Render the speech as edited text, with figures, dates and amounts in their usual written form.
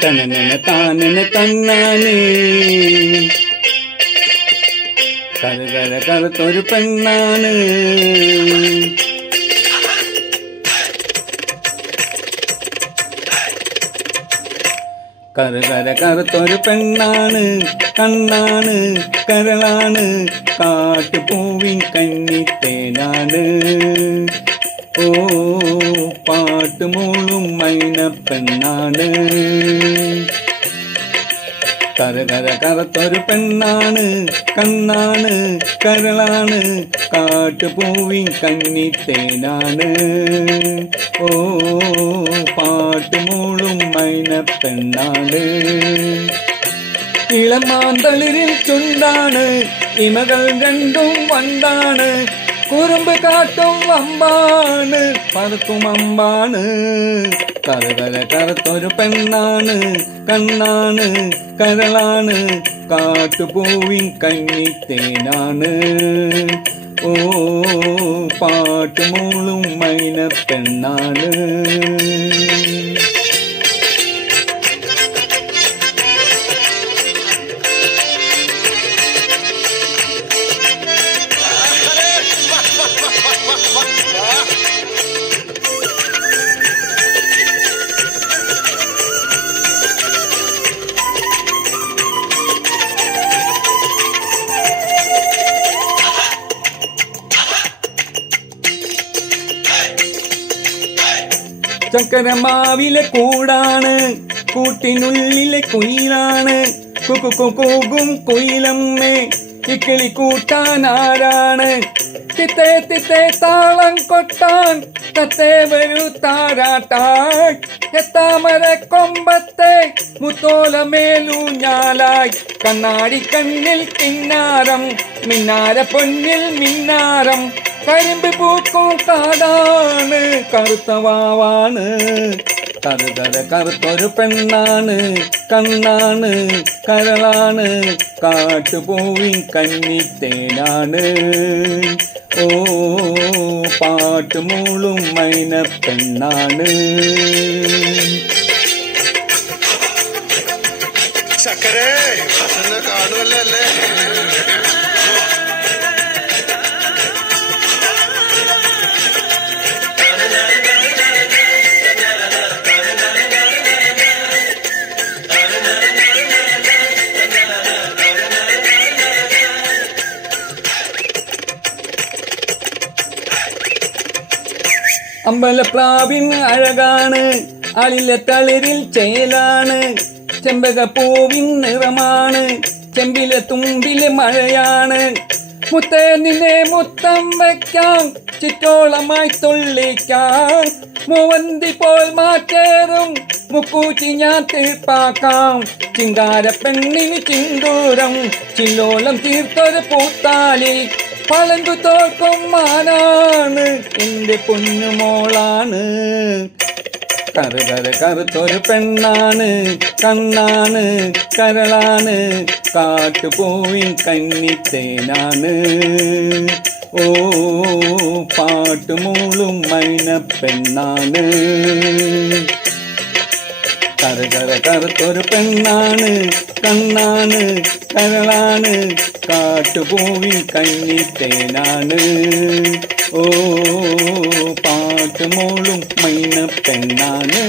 തനനന താനന തന്നാനേ കറുകര കറുത്തൊരു പെണ്ണാണ്. കറുകര കറുത്തൊരു പെണ്ണാണ്, കണ്ണാണ് കരളാണ്, കാട്ടുപൂവിൻ കന്നിത്തേനാണ്. ഓ പാട്ടുമൂളും മൈനപ്പെണ്ണാണ്. കറുകര കറുത്തൊരു പെണ്ണാണ്, കണ്ണാണ് കരളാണ്, കാട്ടുപൂവിൻ കന്നിത്തേനാണ്. ഓ പാട്ടുമൂളും മൈനപ്പെണ്ണാണ്. ഇളമാന്തളിരിൽ ചുണ്ടാണ്, ഇമകൾ രണ്ടും വണ്ടാണ്, കുറുമ്പ് കാട്ടും അമ്പാണ്, പറക്കും അമ്പാണ്. കറുകര കറുത്തൊരു പെണ്ണാണ്, കണ്ണാണ് കരളാണ്, കാട്ടുപൂവിൻ കന്നിത്തേനാണ്. ഓ പാട്ടുമൂളും മൈനപ്പെണ്ണാണ്. ചക്കരമാവിലെ കൂടാണ്, കൂട്ടിനുള്ളിലെ കുയിലാണ്, കൂകും കുയിലമ്മേ ഇക്കിളി കൂട്ടാൻ ആരാണ്? തിത്തേ തിത്തേ താളം കൊട്ടാൻ തത്തേ വരൂ താരാട്ടായി, എത്താമര കൊമ്പത്തെ മുത്തോലമേലൂഞ്ഞാലായി, കണ്ണാടി കണ്ണിൽ കിന്നാരം, മിന്നാര പൊന്നിൽ മിന്നാരം, കരിമ്പ് പൂക്കും കാടാണ്, കറുത്ത വാവാണ്. കറുകര കറുത്തൊരു പെണ്ണാണ്, കണ്ണാണ് കരളാണ്, കാട്ടുപൂവിൻ കന്നിത്തേനാണ്. ഓ പാട്ടുമൂളും മൈനപ്പെണ്ണാണ്. ചക്കരേ കാണുമല്ലേ? അമ്പലപ്രാവിൻ അഴകാണ്, അളിലെ തളിരിൽ ചേലാണ്, ചെമ്പകപ്പൂവിൻ നിറമാണ്, ചെമ്പിലെ തുമ്പിലെ മഴയാണ്. മുത്തേ നിന്നെ മുത്തം വയ്ക്കാം, ചിറ്റോളമായി തുള്ളിക്കാം, മൂവന്തി പോൽ മാറ്റേറും മുക്കൂച്ചി ഞാൻ തീർപ്പാക്കാം. ചിങ്കാര പെണ്ണിന് ചിന്തൂരം, ചില്ലോളം തീർത്തൊരു പൂത്താലി, പളങ്കു തോൽക്കും മാനാണ്, എൻ്റെ പൊന്നുമോളാണ്. കറുകര കറുത്തൊരു പെണ്ണാണ്, കണ്ണാണ് കരളാണ്, കാട്ടുപൂവിൻ കന്നിത്തേനാണ്. ഓ പാട്ടുമൂളും മൈനപ്പെണ്ണാണ്. കറുകര കറുത്തൊരു പെണ്ണാണ്, കണ്ണാണ് കരളാണ്, കാട്ടുപൂവിൻ കന്നിത്തേനാണ്. ഓ പാട്ടുമൂളും മൈനപ്പെണ്ണാണ്.